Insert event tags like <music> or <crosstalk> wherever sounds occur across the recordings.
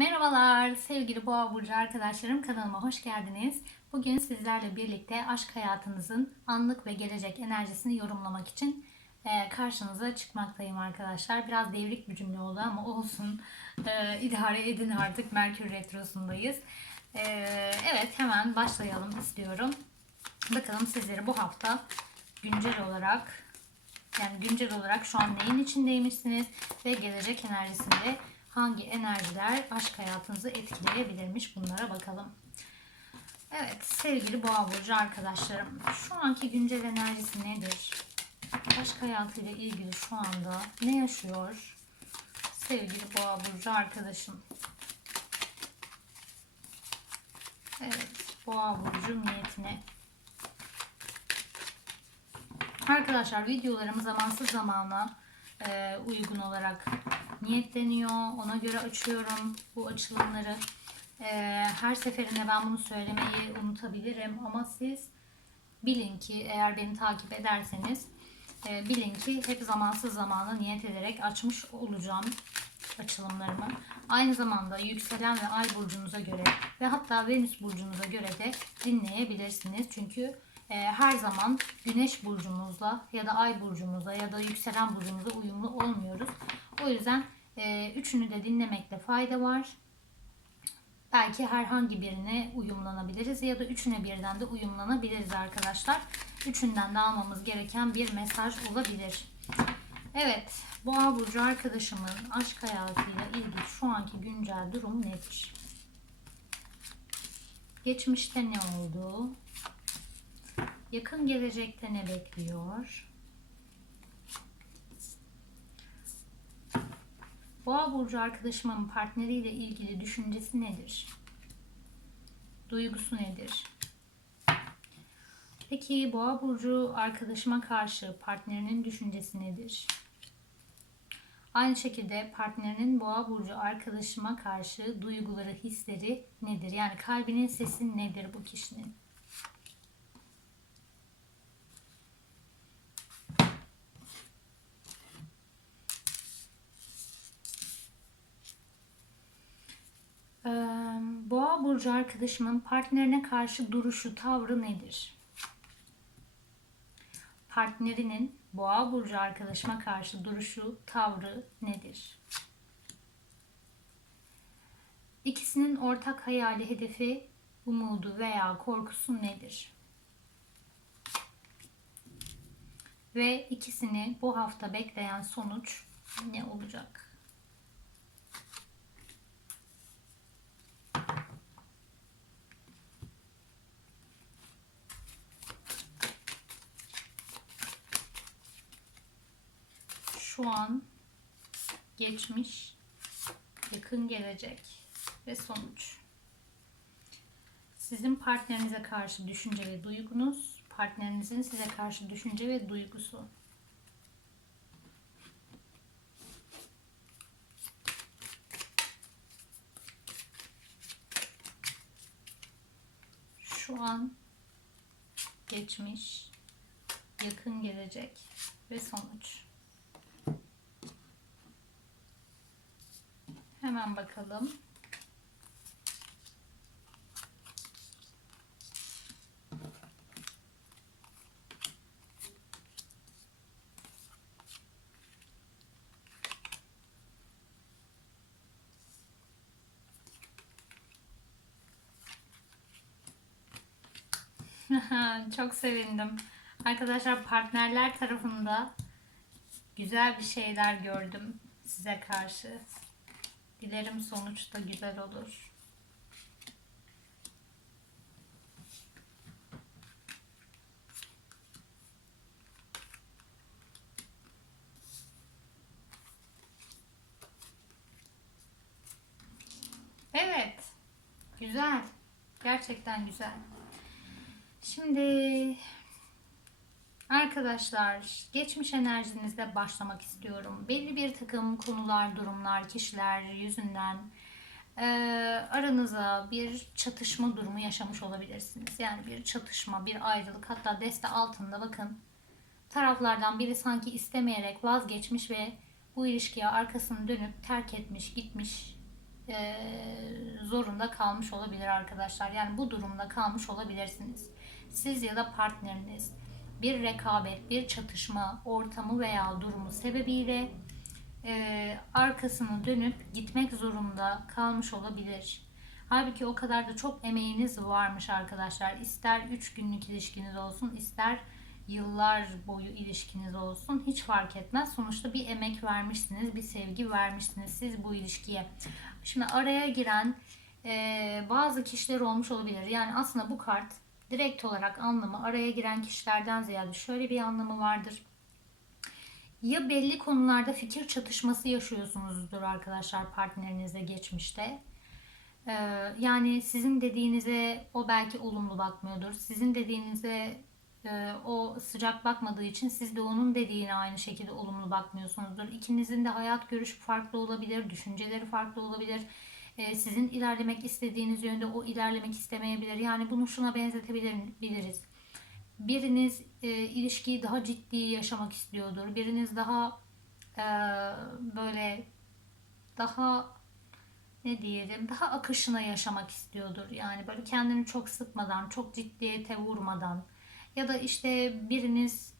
Merhabalar sevgili Boğa Burcu arkadaşlarım kanalıma hoş geldiniz. Bugün sizlerle birlikte aşk hayatınızın anlık ve gelecek enerjisini yorumlamak için e, karşınıza çıkmaktayım arkadaşlar. Biraz devrik bir cümle oldu ama olsun e, idare edin artık Merkür Retrosu'ndayız. E, evet hemen başlayalım istiyorum. Bakalım sizleri bu hafta güncel olarak yani güncel olarak şu an neyin içindeymişsiniz ve gelecek enerjisinde hangi enerjiler aşk hayatınızı etkileyebilirmiş bunlara bakalım. Evet sevgili boğa burcu arkadaşlarım şu anki güncel enerjisi nedir? Aşk hayatıyla ilgili şu anda ne yaşıyor? Sevgili boğa burcu arkadaşım. Evet boğa burcu niyetine. Arkadaşlar videolarımı zamansız zamana e, uygun olarak niyetleniyor. Ona göre açıyorum bu açılımları. Ee, her seferinde ben bunu söylemeyi unutabilirim ama siz bilin ki eğer beni takip ederseniz e, bilin ki hep zamansız zamana niyet ederek açmış olacağım açılımlarımı. Aynı zamanda yükselen ve ay burcunuza göre ve hatta Venüs burcunuza göre de dinleyebilirsiniz. Çünkü e, her zaman güneş burcumuzla ya da ay burcumuzla ya da yükselen burcumuzla uyumlu olmuyoruz. O yüzden e, üçünü de dinlemekte fayda var. Belki herhangi birine uyumlanabiliriz ya da üçüne birden de uyumlanabiliriz arkadaşlar. Üçünden de almamız gereken bir mesaj olabilir. Evet, Boğa Burcu arkadaşımın aşk hayatıyla ilgili şu anki güncel durum nedir? Geçmişte ne oldu? Yakın gelecekte ne bekliyor? Boğa burcu arkadaşımın partneriyle ilgili düşüncesi nedir? Duygusu nedir? Peki Boğa burcu arkadaşıma karşı partnerinin düşüncesi nedir? Aynı şekilde partnerinin Boğa burcu arkadaşıma karşı duyguları, hisleri nedir? Yani kalbinin sesi nedir bu kişinin? Ee, Boğa burcu arkadaşımın partnerine karşı duruşu, tavrı nedir? Partnerinin Boğa burcu arkadaşıma karşı duruşu, tavrı nedir? İkisinin ortak hayali, hedefi, umudu veya korkusu nedir? Ve ikisini bu hafta bekleyen sonuç ne olacak? Şu an, geçmiş, yakın gelecek ve sonuç. Sizin partnerinize karşı düşünce ve duygunuz, partnerinizin size karşı düşünce ve duygusu. Şu an, geçmiş, yakın gelecek ve sonuç. Hemen bakalım. <laughs> Çok sevindim. Arkadaşlar partnerler tarafında güzel bir şeyler gördüm size karşı. Dilerim sonuç da güzel olur. Evet. Güzel. Gerçekten güzel. Şimdi Arkadaşlar, geçmiş enerjinizde başlamak istiyorum. Belli bir takım konular, durumlar, kişiler yüzünden e, aranıza bir çatışma durumu yaşamış olabilirsiniz. Yani bir çatışma, bir ayrılık, hatta deste altında bakın taraflardan biri sanki istemeyerek vazgeçmiş ve bu ilişkiye arkasını dönüp terk etmiş, gitmiş e, zorunda kalmış olabilir arkadaşlar. Yani bu durumda kalmış olabilirsiniz. Siz ya da partneriniz bir rekabet, bir çatışma ortamı veya durumu sebebiyle e, arkasını dönüp gitmek zorunda kalmış olabilir. Halbuki o kadar da çok emeğiniz varmış arkadaşlar. İster 3 günlük ilişkiniz olsun, ister yıllar boyu ilişkiniz olsun hiç fark etmez. Sonuçta bir emek vermişsiniz, bir sevgi vermişsiniz siz bu ilişkiye. Şimdi araya giren e, bazı kişiler olmuş olabilir. Yani aslında bu kart direkt olarak anlamı araya giren kişilerden ziyade şöyle bir anlamı vardır. Ya belli konularda fikir çatışması yaşıyorsunuzdur arkadaşlar partnerinizle geçmişte. Ee, yani sizin dediğinize o belki olumlu bakmıyordur. Sizin dediğinize e, o sıcak bakmadığı için siz de onun dediğine aynı şekilde olumlu bakmıyorsunuzdur. İkinizin de hayat görüşü farklı olabilir, düşünceleri farklı olabilir. Ee, sizin ilerlemek istediğiniz yönde o ilerlemek istemeyebilir. Yani bunu şuna benzetebiliriz. Biriniz e, ilişkiyi daha ciddi yaşamak istiyordur. Biriniz daha e, böyle daha ne diyelim daha akışına yaşamak istiyordur. Yani böyle kendini çok sıkmadan, çok ciddiyete vurmadan ya da işte biriniz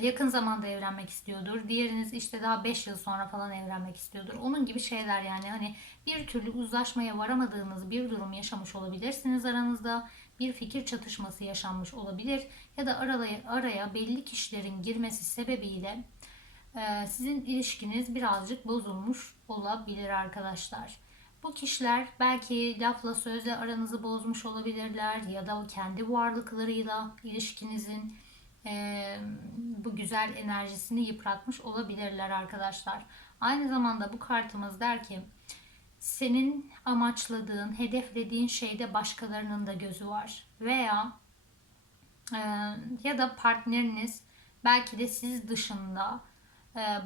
yakın zamanda evlenmek istiyordur. Diğeriniz işte daha 5 yıl sonra falan evlenmek istiyordur. Onun gibi şeyler yani hani bir türlü uzlaşmaya varamadığınız bir durum yaşamış olabilirsiniz aranızda. Bir fikir çatışması yaşanmış olabilir ya da araya, araya belli kişilerin girmesi sebebiyle e, sizin ilişkiniz birazcık bozulmuş olabilir arkadaşlar. Bu kişiler belki lafla sözle aranızı bozmuş olabilirler ya da kendi varlıklarıyla ilişkinizin e, bu güzel enerjisini yıpratmış olabilirler arkadaşlar. Aynı zamanda bu kartımız der ki senin amaçladığın, hedeflediğin şeyde başkalarının da gözü var veya e, ya da partneriniz belki de siz dışında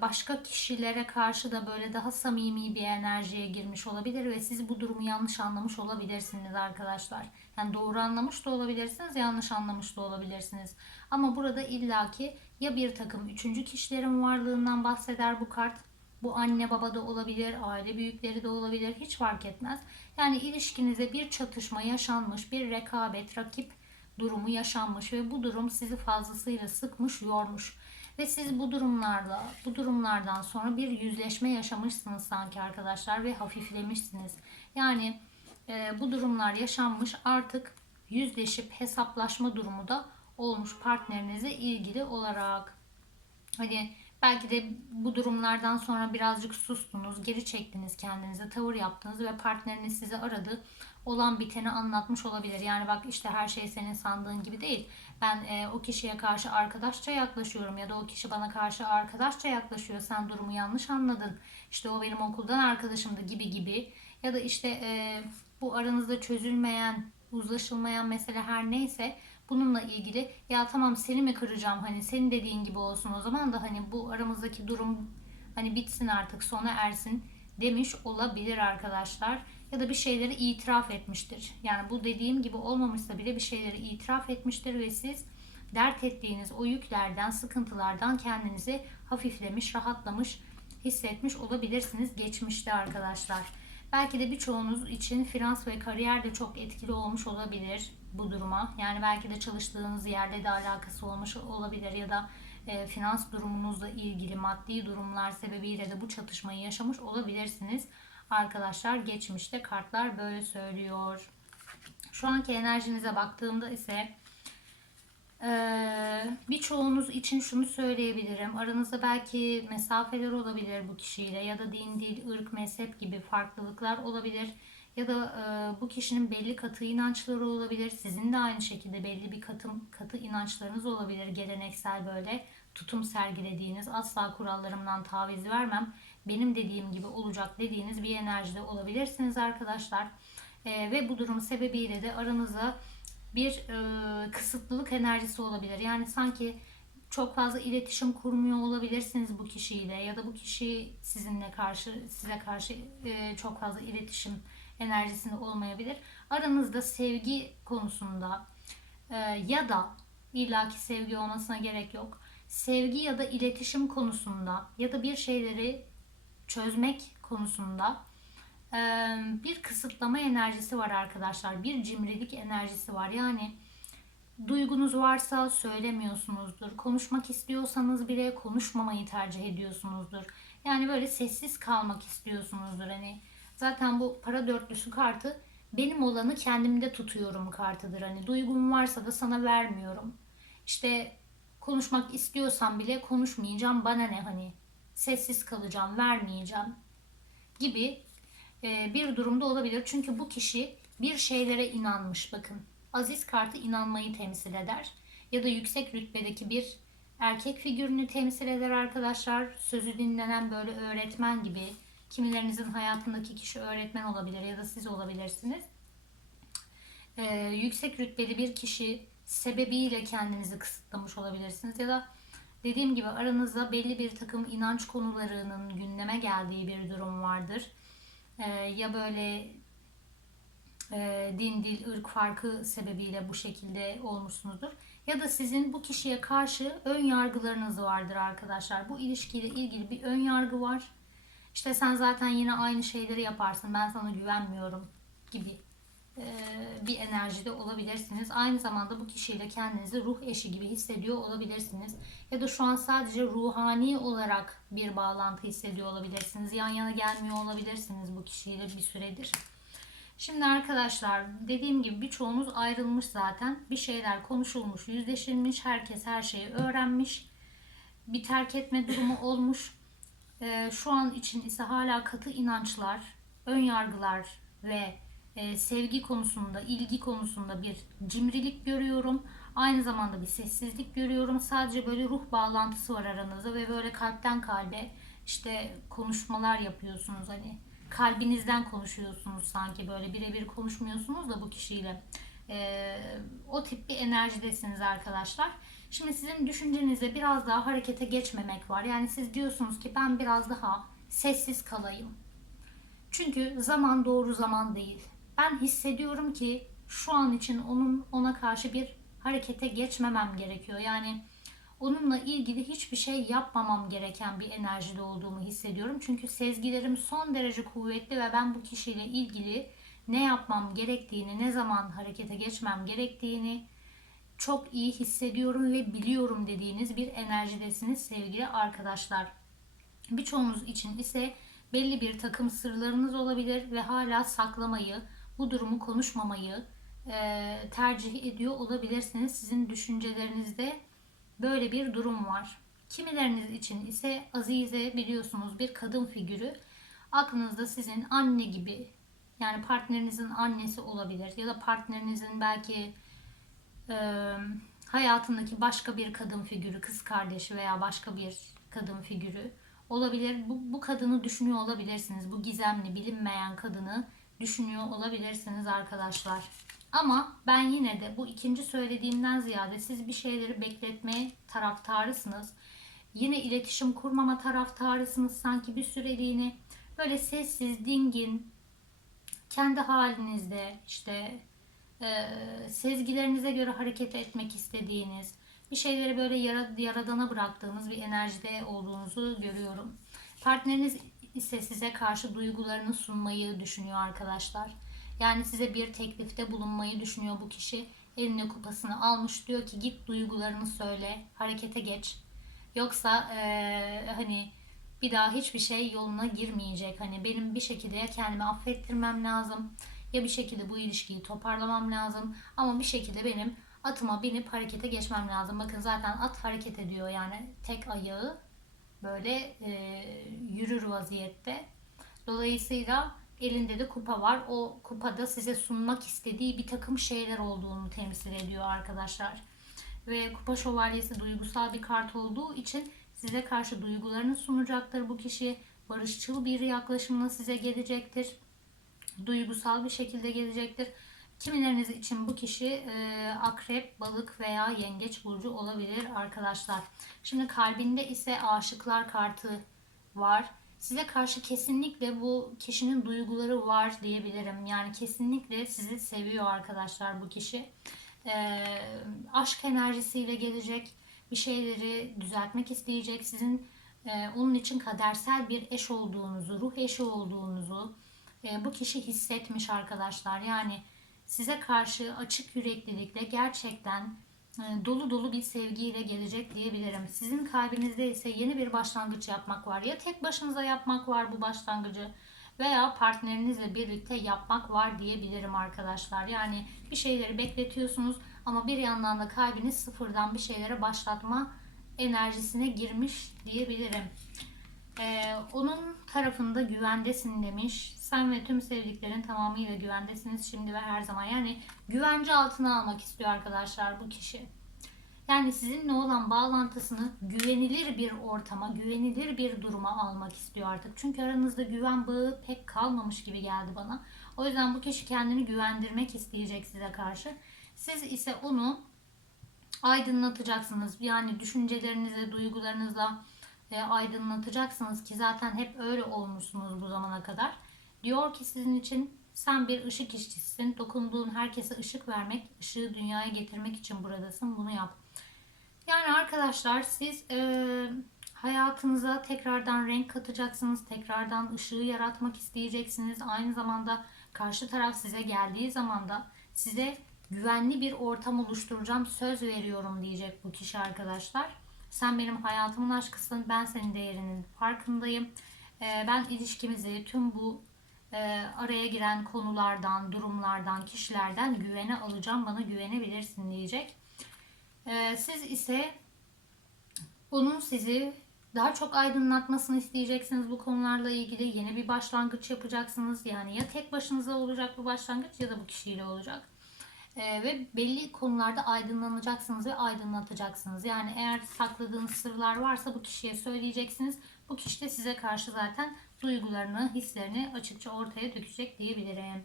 başka kişilere karşı da böyle daha samimi bir enerjiye girmiş olabilir ve siz bu durumu yanlış anlamış olabilirsiniz arkadaşlar. Yani doğru anlamış da olabilirsiniz, yanlış anlamış da olabilirsiniz. Ama burada illaki ya bir takım üçüncü kişilerin varlığından bahseder bu kart. Bu anne baba da olabilir, aile büyükleri de olabilir, hiç fark etmez. Yani ilişkinize bir çatışma yaşanmış, bir rekabet, rakip durumu yaşanmış ve bu durum sizi fazlasıyla sıkmış, yormuş. Ve siz bu durumlarla, bu durumlardan sonra bir yüzleşme yaşamışsınız sanki arkadaşlar ve hafiflemişsiniz. Yani e, bu durumlar yaşanmış artık yüzleşip hesaplaşma durumu da olmuş partnerinize ilgili olarak. Hani belki de bu durumlardan sonra birazcık sustunuz, geri çektiniz kendinize, tavır yaptınız ve partneriniz sizi aradı. Olan biteni anlatmış olabilir. Yani bak işte her şey senin sandığın gibi değil. Ben e, o kişiye karşı arkadaşça yaklaşıyorum ya da o kişi bana karşı arkadaşça yaklaşıyor. Sen durumu yanlış anladın. İşte o benim okuldan arkadaşımdı gibi gibi. Ya da işte e, bu aranızda çözülmeyen, uzlaşılmayan mesele her neyse bununla ilgili ya tamam seni mi kıracağım hani senin dediğin gibi olsun o zaman da hani bu aramızdaki durum hani bitsin artık sona ersin demiş olabilir arkadaşlar. Ya da bir şeyleri itiraf etmiştir. Yani bu dediğim gibi olmamışsa bile bir şeyleri itiraf etmiştir ve siz dert ettiğiniz o yüklerden, sıkıntılardan kendinizi hafiflemiş, rahatlamış hissetmiş olabilirsiniz geçmişte arkadaşlar. Belki de birçoğunuz için finans ve kariyer de çok etkili olmuş olabilir bu duruma. Yani belki de çalıştığınız yerle de alakası olmuş olabilir ya da e, finans durumunuzla ilgili maddi durumlar sebebiyle de bu çatışmayı yaşamış olabilirsiniz. Arkadaşlar geçmişte kartlar böyle söylüyor. Şu anki enerjinize baktığımda ise ee, birçoğunuz için şunu söyleyebilirim. Aranızda belki mesafeler olabilir bu kişiyle ya da din, dil, ırk, mezhep gibi farklılıklar olabilir. Ya da e, bu kişinin belli katı inançları olabilir. Sizin de aynı şekilde belli bir katı, katı inançlarınız olabilir. Geleneksel böyle tutum sergilediğiniz, asla kurallarımdan taviz vermem, benim dediğim gibi olacak dediğiniz bir enerjide olabilirsiniz arkadaşlar. E, ve bu durum sebebiyle de aranıza bir e, kısıtlılık enerjisi olabilir. Yani sanki çok fazla iletişim kurmuyor olabilirsiniz bu kişiyle ya da bu kişi sizinle karşı size karşı e, çok fazla iletişim enerjisinde olmayabilir. Aranızda sevgi konusunda e, ya da illaki sevgi olmasına gerek yok. Sevgi ya da iletişim konusunda ya da bir şeyleri çözmek konusunda e, bir kısıtlama enerjisi var arkadaşlar. Bir cimrilik enerjisi var. Yani duygunuz varsa söylemiyorsunuzdur. Konuşmak istiyorsanız bile konuşmamayı tercih ediyorsunuzdur. Yani böyle sessiz kalmak istiyorsunuzdur. Hani zaten bu para dörtlüsü kartı benim olanı kendimde tutuyorum kartıdır. Hani duygum varsa da sana vermiyorum. İşte konuşmak istiyorsam bile konuşmayacağım. Bana ne hani sessiz kalacağım, vermeyeceğim gibi e, bir durumda olabilir. Çünkü bu kişi bir şeylere inanmış. Bakın aziz kartı inanmayı temsil eder. Ya da yüksek rütbedeki bir erkek figürünü temsil eder arkadaşlar. Sözü dinlenen böyle öğretmen gibi. Kimilerinizin hayatındaki kişi öğretmen olabilir ya da siz olabilirsiniz. Ee, yüksek rütbeli bir kişi sebebiyle kendinizi kısıtlamış olabilirsiniz. Ya da dediğim gibi aranızda belli bir takım inanç konularının gündeme geldiği bir durum vardır. Ee, ya böyle e, din, dil, ırk farkı sebebiyle bu şekilde olmuşsunuzdur. Ya da sizin bu kişiye karşı ön yargılarınız vardır arkadaşlar. Bu ilişkiyle ilgili bir ön yargı var. İşte sen zaten yine aynı şeyleri yaparsın. Ben sana güvenmiyorum gibi e, bir enerjide olabilirsiniz. Aynı zamanda bu kişiyle kendinizi ruh eşi gibi hissediyor olabilirsiniz. Ya da şu an sadece ruhani olarak bir bağlantı hissediyor olabilirsiniz. Yan yana gelmiyor olabilirsiniz bu kişiyle bir süredir. Şimdi arkadaşlar dediğim gibi birçoğunuz ayrılmış zaten. Bir şeyler konuşulmuş, yüzleşilmiş. Herkes her şeyi öğrenmiş. Bir terk etme durumu olmuş. Ee, şu an için ise hala katı inançlar, ön yargılar ve e, sevgi konusunda, ilgi konusunda bir cimrilik görüyorum. Aynı zamanda bir sessizlik görüyorum. Sadece böyle ruh bağlantısı var aranızda ve böyle kalpten kalbe işte konuşmalar yapıyorsunuz hani kalbinizden konuşuyorsunuz sanki böyle birebir konuşmuyorsunuz da bu kişiyle. Ee, o tip bir enerjidesiniz arkadaşlar. Şimdi sizin düşüncenizde biraz daha harekete geçmemek var. Yani siz diyorsunuz ki ben biraz daha sessiz kalayım. Çünkü zaman doğru zaman değil. Ben hissediyorum ki şu an için onun ona karşı bir harekete geçmemem gerekiyor. Yani onunla ilgili hiçbir şey yapmamam gereken bir enerjide olduğumu hissediyorum. Çünkü sezgilerim son derece kuvvetli ve ben bu kişiyle ilgili ne yapmam gerektiğini, ne zaman harekete geçmem gerektiğini çok iyi hissediyorum ve biliyorum dediğiniz bir enerjidesiniz sevgili arkadaşlar. Birçoğunuz için ise belli bir takım sırlarınız olabilir ve hala saklamayı, bu durumu konuşmamayı e, tercih ediyor olabilirsiniz. Sizin düşüncelerinizde böyle bir durum var. Kimileriniz için ise Azize biliyorsunuz bir kadın figürü. Aklınızda sizin anne gibi yani partnerinizin annesi olabilir ya da partnerinizin belki hayatındaki başka bir kadın figürü, kız kardeşi veya başka bir kadın figürü olabilir. Bu, bu kadını düşünüyor olabilirsiniz. Bu gizemli, bilinmeyen kadını düşünüyor olabilirsiniz arkadaşlar. Ama ben yine de bu ikinci söylediğimden ziyade siz bir şeyleri bekletmeye taraftarısınız. Yine iletişim kurmama taraftarısınız sanki bir süreliğine. Böyle sessiz, dingin, kendi halinizde işte sezgilerinize göre hareket etmek istediğiniz, bir şeyleri böyle yaradana bıraktığınız bir enerjide olduğunuzu görüyorum. Partneriniz ise size karşı duygularını sunmayı düşünüyor arkadaşlar. Yani size bir teklifte bulunmayı düşünüyor bu kişi. Eline kupasını almış diyor ki git duygularını söyle, harekete geç. Yoksa ee, hani bir daha hiçbir şey yoluna girmeyecek. Hani benim bir şekilde kendimi affettirmem lazım ya bir şekilde bu ilişkiyi toparlamam lazım. Ama bir şekilde benim atıma binip harekete geçmem lazım. Bakın zaten at hareket ediyor yani tek ayağı böyle e, yürür vaziyette. Dolayısıyla elinde de kupa var. O kupada size sunmak istediği bir takım şeyler olduğunu temsil ediyor arkadaşlar. Ve kupa şövalyesi duygusal bir kart olduğu için size karşı duygularını sunacaktır bu kişi. Barışçıl bir yaklaşımla size gelecektir. Duygusal bir şekilde gelecektir. Kimileriniz için bu kişi e, akrep, balık veya yengeç burcu olabilir arkadaşlar. Şimdi kalbinde ise aşıklar kartı var. Size karşı kesinlikle bu kişinin duyguları var diyebilirim. Yani kesinlikle sizi seviyor arkadaşlar bu kişi. E, aşk enerjisiyle gelecek. Bir şeyleri düzeltmek isteyecek. Sizin e, onun için kadersel bir eş olduğunuzu, ruh eşi olduğunuzu, e, bu kişi hissetmiş arkadaşlar. Yani size karşı açık yüreklilikle gerçekten e, dolu dolu bir sevgiyle gelecek diyebilirim. Sizin kalbinizde ise yeni bir başlangıç yapmak var. Ya tek başınıza yapmak var bu başlangıcı veya partnerinizle birlikte yapmak var diyebilirim arkadaşlar. Yani bir şeyleri bekletiyorsunuz ama bir yandan da kalbiniz sıfırdan bir şeylere başlatma enerjisine girmiş diyebilirim. Ee, onun tarafında güvendesin demiş. Sen ve tüm sevdiklerin tamamıyla güvendesiniz şimdi ve her zaman. Yani güvence altına almak istiyor arkadaşlar bu kişi. Yani sizinle olan bağlantısını güvenilir bir ortama, güvenilir bir duruma almak istiyor artık. Çünkü aranızda güven bağı pek kalmamış gibi geldi bana. O yüzden bu kişi kendini güvendirmek isteyecek size karşı. Siz ise onu aydınlatacaksınız. Yani düşüncelerinizle, duygularınızla e, aydınlatacaksınız ki zaten hep öyle olmuşsunuz bu zamana kadar. Diyor ki sizin için sen bir ışık işçisisin. Dokunduğun herkese ışık vermek, ışığı dünyaya getirmek için buradasın. Bunu yap. Yani arkadaşlar siz e, hayatınıza tekrardan renk katacaksınız. Tekrardan ışığı yaratmak isteyeceksiniz. Aynı zamanda karşı taraf size geldiği zaman da size güvenli bir ortam oluşturacağım. Söz veriyorum diyecek bu kişi arkadaşlar. Sen benim hayatımın aşkısın. Ben senin değerinin farkındayım. E, ben ilişkimizi tüm bu e, araya giren konulardan, durumlardan, kişilerden güvene alacağım. Bana güvenebilirsin diyecek. Ee, siz ise onun sizi daha çok aydınlatmasını isteyeceksiniz bu konularla ilgili. Yeni bir başlangıç yapacaksınız. Yani ya tek başınıza olacak bu başlangıç ya da bu kişiyle olacak. Ee, ve belli konularda aydınlanacaksınız ve aydınlatacaksınız. Yani eğer sakladığınız sırlar varsa bu kişiye söyleyeceksiniz. Bu kişi de size karşı zaten duygularını, hislerini açıkça ortaya dökecek diyebilirim.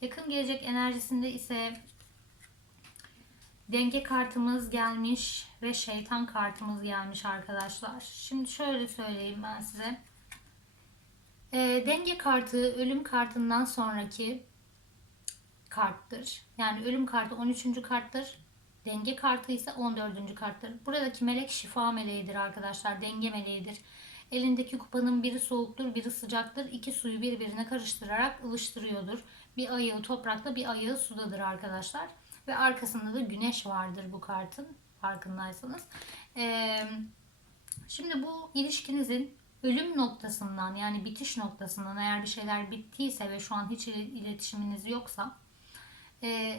Yakın gelecek enerjisinde ise denge kartımız gelmiş ve şeytan kartımız gelmiş arkadaşlar. Şimdi şöyle söyleyeyim ben size. E, denge kartı ölüm kartından sonraki karttır. Yani ölüm kartı 13. karttır. Denge kartı ise 14. karttır. Buradaki melek şifa meleğidir arkadaşlar. Denge meleğidir. Elindeki kupanın biri soğuktur, biri sıcaktır. İki suyu birbirine karıştırarak ılıştırıyordur. Bir ayağı toprakta, bir ayağı sudadır arkadaşlar. Ve arkasında da güneş vardır bu kartın. Farkındaysanız. Ee, şimdi bu ilişkinizin ölüm noktasından yani bitiş noktasından eğer bir şeyler bittiyse ve şu an hiç iletişiminiz yoksa e,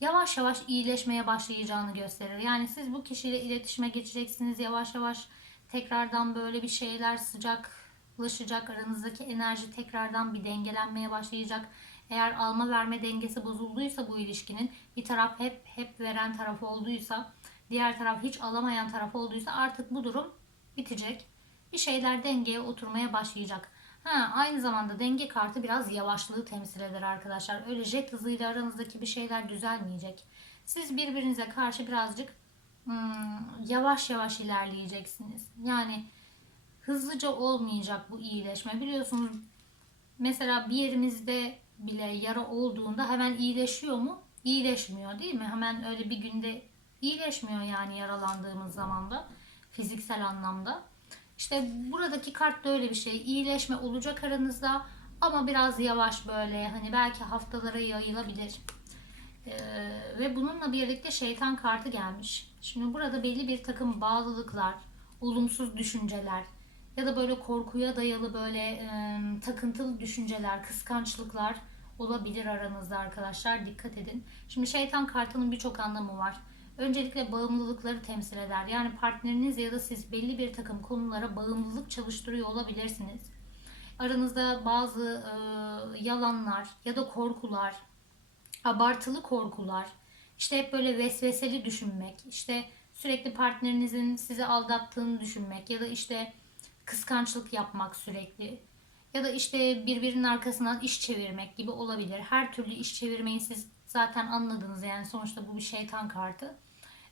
yavaş yavaş iyileşmeye başlayacağını gösterir. Yani siz bu kişiyle iletişime geçeceksiniz yavaş yavaş tekrardan böyle bir şeyler sıcaklaşacak aranızdaki enerji tekrardan bir dengelenmeye başlayacak eğer alma verme dengesi bozulduysa bu ilişkinin bir taraf hep hep veren taraf olduysa diğer taraf hiç alamayan taraf olduysa artık bu durum bitecek. Bir şeyler dengeye oturmaya başlayacak. Ha, aynı zamanda denge kartı biraz yavaşlığı temsil eder arkadaşlar. Öyle jet hızıyla aranızdaki bir şeyler düzelmeyecek. Siz birbirinize karşı birazcık hmm, yavaş yavaş ilerleyeceksiniz. Yani hızlıca olmayacak bu iyileşme. Biliyorsunuz mesela bir yerimizde bile yara olduğunda hemen iyileşiyor mu? İyileşmiyor değil mi? Hemen öyle bir günde iyileşmiyor yani yaralandığımız zaman da fiziksel anlamda. İşte buradaki kart da öyle bir şey. İyileşme olacak aranızda ama biraz yavaş böyle hani belki haftalara yayılabilir. Ee, ve bununla birlikte şeytan kartı gelmiş. Şimdi burada belli bir takım bağlılıklar, olumsuz düşünceler, ya da böyle korkuya dayalı böyle e, takıntılı düşünceler, kıskançlıklar olabilir aranızda arkadaşlar. Dikkat edin. Şimdi şeytan kartının birçok anlamı var. Öncelikle bağımlılıkları temsil eder. Yani partneriniz ya da siz belli bir takım konulara bağımlılık çalıştırıyor olabilirsiniz. Aranızda bazı e, yalanlar ya da korkular, abartılı korkular, işte hep böyle vesveseli düşünmek, işte sürekli partnerinizin sizi aldattığını düşünmek ya da işte kıskançlık yapmak sürekli ya da işte birbirinin arkasından iş çevirmek gibi olabilir. Her türlü iş çevirmeyi siz zaten anladınız yani sonuçta bu bir şeytan kartı.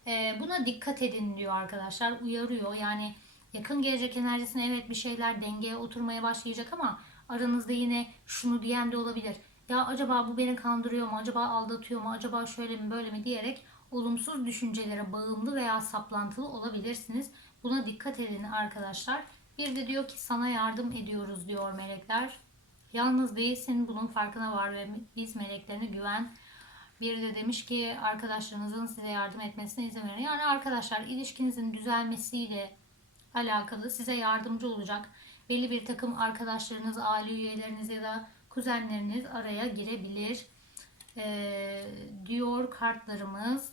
Ee, buna dikkat edin diyor arkadaşlar uyarıyor yani yakın gelecek enerjisine evet bir şeyler dengeye oturmaya başlayacak ama aranızda yine şunu diyen de olabilir. Ya acaba bu beni kandırıyor mu? Acaba aldatıyor mu? Acaba şöyle mi böyle mi diyerek olumsuz düşüncelere bağımlı veya saplantılı olabilirsiniz. Buna dikkat edin arkadaşlar. Bir de diyor ki sana yardım ediyoruz diyor melekler. Yalnız değilsin bunun farkına var ve biz meleklerine güven. Biri de demiş ki arkadaşlarınızın size yardım etmesine izin verin. Yani arkadaşlar ilişkinizin düzelmesiyle alakalı size yardımcı olacak belli bir takım arkadaşlarınız, aile üyeleriniz ya da kuzenleriniz araya girebilir Ee, diyor kartlarımız.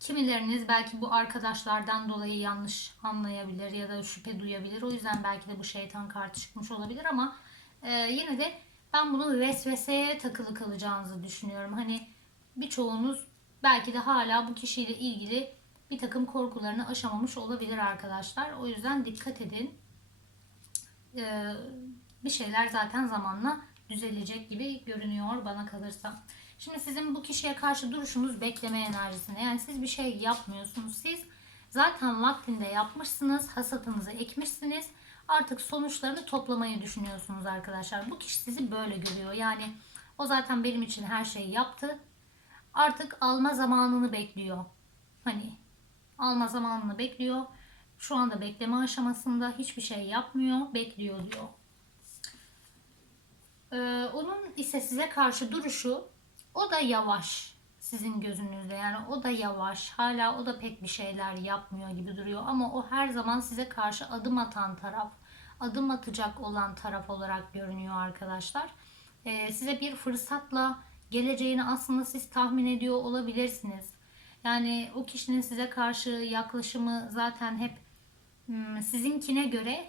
Kimileriniz belki bu arkadaşlardan dolayı yanlış anlayabilir ya da şüphe duyabilir. O yüzden belki de bu şeytan kartı çıkmış olabilir ama e, yine de ben bunu vesveseye takılı kalacağınızı düşünüyorum. Hani birçoğunuz belki de hala bu kişiyle ilgili bir takım korkularını aşamamış olabilir arkadaşlar. O yüzden dikkat edin. Ee, bir şeyler zaten zamanla düzelecek gibi görünüyor bana kalırsa. Şimdi sizin bu kişiye karşı duruşunuz bekleme enerjisinde. Yani siz bir şey yapmıyorsunuz. Siz zaten vaktinde yapmışsınız, hasatınızı ekmişsiniz. Artık sonuçlarını toplamayı düşünüyorsunuz arkadaşlar. Bu kişi sizi böyle görüyor. Yani o zaten benim için her şeyi yaptı. Artık alma zamanını bekliyor. Hani alma zamanını bekliyor. Şu anda bekleme aşamasında hiçbir şey yapmıyor, bekliyor diyor. Ee, onun ise size karşı duruşu o da yavaş sizin gözünüzde yani o da yavaş hala o da pek bir şeyler yapmıyor gibi duruyor ama o her zaman size karşı adım atan taraf adım atacak olan taraf olarak görünüyor arkadaşlar Ee, size bir fırsatla geleceğini aslında siz tahmin ediyor olabilirsiniz yani o kişinin size karşı yaklaşımı zaten hep hmm, sizinkine göre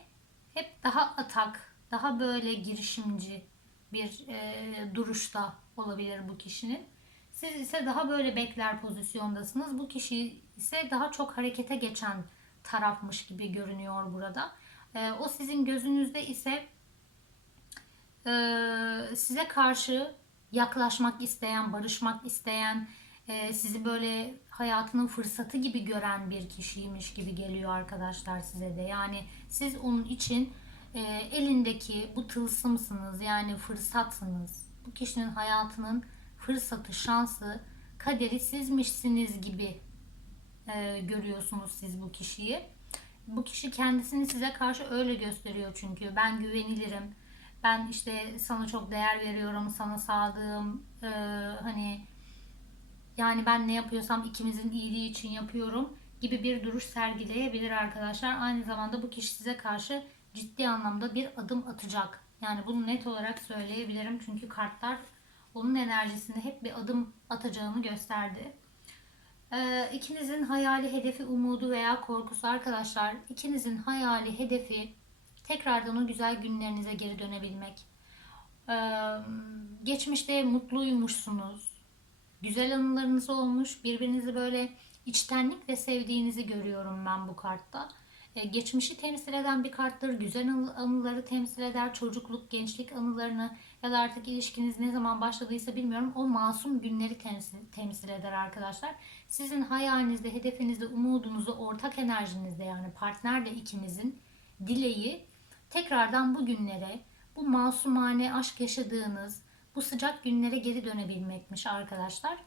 hep daha atak daha böyle girişimci bir e, duruşta olabilir bu kişinin. Siz ise daha böyle bekler pozisyondasınız. Bu kişi ise daha çok harekete geçen tarafmış gibi görünüyor burada. E, o sizin gözünüzde ise e, size karşı yaklaşmak isteyen, barışmak isteyen, e, sizi böyle hayatının fırsatı gibi gören bir kişiymiş gibi geliyor arkadaşlar size de. Yani siz onun için e, elindeki bu tılsımsınız yani fırsatsınız. Bu kişinin hayatının fırsatı, şansı, kaderi sizmişsiniz gibi e, görüyorsunuz siz bu kişiyi. Bu kişi kendisini size karşı öyle gösteriyor çünkü ben güvenilirim. Ben işte sana çok değer veriyorum, sana sadığım, e, hani yani ben ne yapıyorsam ikimizin iyiliği için yapıyorum gibi bir duruş sergileyebilir arkadaşlar. Aynı zamanda bu kişi size karşı ciddi anlamda bir adım atacak. Yani bunu net olarak söyleyebilirim. Çünkü kartlar onun enerjisinde hep bir adım atacağını gösterdi. Ee, ikinizin hayali, hedefi, umudu veya korkusu arkadaşlar. ikinizin hayali, hedefi tekrardan o güzel günlerinize geri dönebilmek. Ee, geçmişte mutluymuşsunuz. Güzel anılarınız olmuş. Birbirinizi böyle içtenlikle sevdiğinizi görüyorum ben bu kartta. E, geçmişi temsil eden bir karttır. Güzel anıları temsil eder. Çocukluk, gençlik anılarını ya da artık ilişkiniz ne zaman başladıysa bilmiyorum. O masum günleri temsil, temsil eder arkadaşlar. Sizin hayalinizde, hedefinizde, umudunuzu, ortak enerjinizde yani partnerle ikinizin dileği tekrardan bu günlere, bu masumane aşk yaşadığınız, bu sıcak günlere geri dönebilmekmiş arkadaşlar.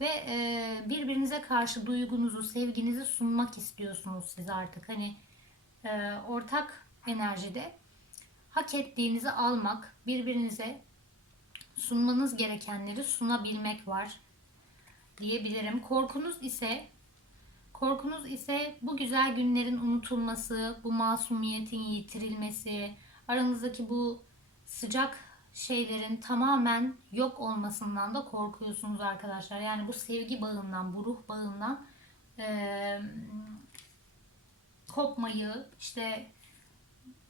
Ve e, birbirinize karşı duygunuzu, sevginizi sunmak istiyorsunuz siz artık. Hani e, ortak enerjide hak ettiğinizi almak, birbirinize sunmanız gerekenleri sunabilmek var diyebilirim. Korkunuz ise korkunuz ise bu güzel günlerin unutulması, bu masumiyetin yitirilmesi, aranızdaki bu sıcak şeylerin tamamen yok olmasından da korkuyorsunuz arkadaşlar. Yani bu sevgi bağından, bu ruh bağından e, kopmayı, işte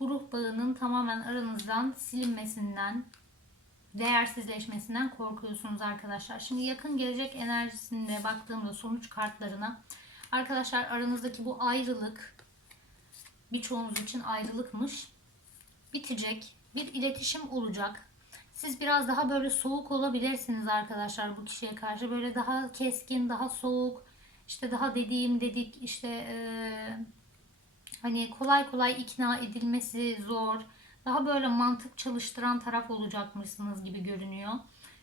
bu ruh bağının tamamen aranızdan silinmesinden, değersizleşmesinden korkuyorsunuz arkadaşlar. Şimdi yakın gelecek enerjisinde baktığımda sonuç kartlarına arkadaşlar aranızdaki bu ayrılık birçoğunuz için ayrılıkmış. Bitecek. Bir iletişim olacak. Siz biraz daha böyle soğuk olabilirsiniz arkadaşlar bu kişiye karşı. Böyle daha keskin, daha soğuk. işte daha dediğim dedik işte ee, Hani kolay kolay ikna edilmesi zor. Daha böyle mantık çalıştıran taraf olacakmışsınız gibi görünüyor.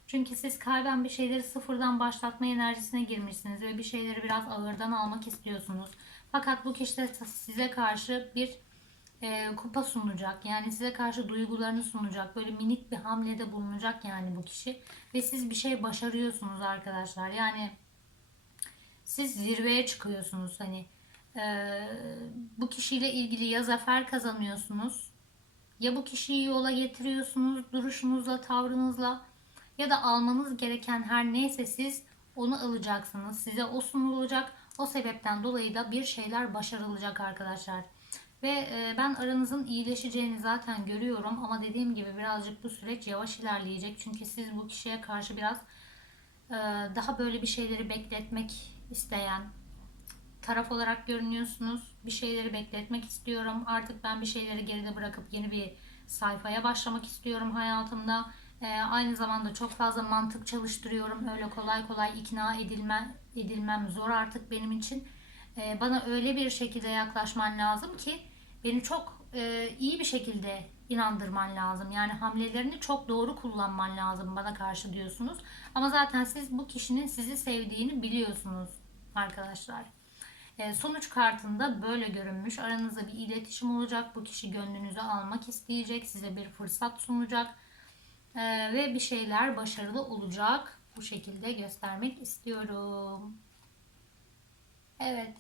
Çünkü siz kalben bir şeyleri sıfırdan başlatma enerjisine girmişsiniz ve bir şeyleri biraz ağırdan almak istiyorsunuz. Fakat bu kişi de size karşı bir e, kupa sunacak. Yani size karşı duygularını sunacak. Böyle minik bir hamlede bulunacak yani bu kişi. Ve siz bir şey başarıyorsunuz arkadaşlar. Yani siz zirveye çıkıyorsunuz hani. e, bu kişiyle ilgili ya zafer kazanıyorsunuz ya bu kişiyi yola getiriyorsunuz duruşunuzla, tavrınızla ya da almanız gereken her neyse siz onu alacaksınız. Size o sunulacak. O sebepten dolayı da bir şeyler başarılacak arkadaşlar. Ve e, ben aranızın iyileşeceğini zaten görüyorum ama dediğim gibi birazcık bu süreç yavaş ilerleyecek. Çünkü siz bu kişiye karşı biraz e, daha böyle bir şeyleri bekletmek isteyen taraf olarak görünüyorsunuz. Bir şeyleri bekletmek istiyorum. Artık ben bir şeyleri geride bırakıp yeni bir sayfaya başlamak istiyorum hayatımda. Ee, aynı zamanda çok fazla mantık çalıştırıyorum. Öyle kolay kolay ikna edilmem, edilmem zor artık benim için. Ee, bana öyle bir şekilde yaklaşman lazım ki beni çok e, iyi bir şekilde inandırman lazım. Yani hamlelerini çok doğru kullanman lazım bana karşı diyorsunuz. Ama zaten siz bu kişinin sizi sevdiğini biliyorsunuz arkadaşlar. E, sonuç kartında böyle görünmüş. Aranızda bir iletişim olacak. Bu kişi gönlünüzü almak isteyecek. Size bir fırsat sunacak. E, ve bir şeyler başarılı olacak. Bu şekilde göstermek istiyorum. Evet.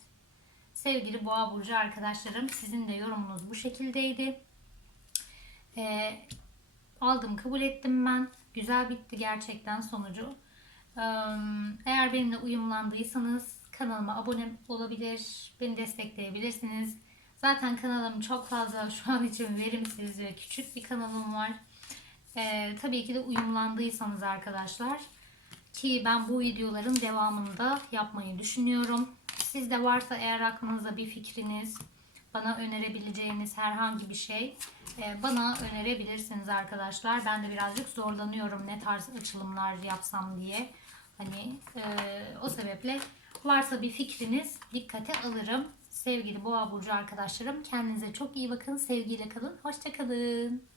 Sevgili Boğa Burcu arkadaşlarım sizin de yorumunuz bu şekildeydi. E, aldım kabul ettim ben. Güzel bitti gerçekten sonucu. E, eğer benimle uyumlandıysanız kanalıma abone olabilir, beni destekleyebilirsiniz. Zaten kanalım çok fazla şu an için verimsiz ve küçük bir kanalım var. Ee, tabii ki de uyumlandıysanız arkadaşlar ki ben bu videoların devamını da yapmayı düşünüyorum. Sizde varsa eğer aklınızda bir fikriniz, bana önerebileceğiniz herhangi bir şey e, bana önerebilirsiniz arkadaşlar. Ben de birazcık zorlanıyorum ne tarz açılımlar yapsam diye. Hani e, o sebeple varsa bir fikriniz dikkate alırım. Sevgili Boğa Burcu arkadaşlarım kendinize çok iyi bakın. Sevgiyle kalın. Hoşçakalın.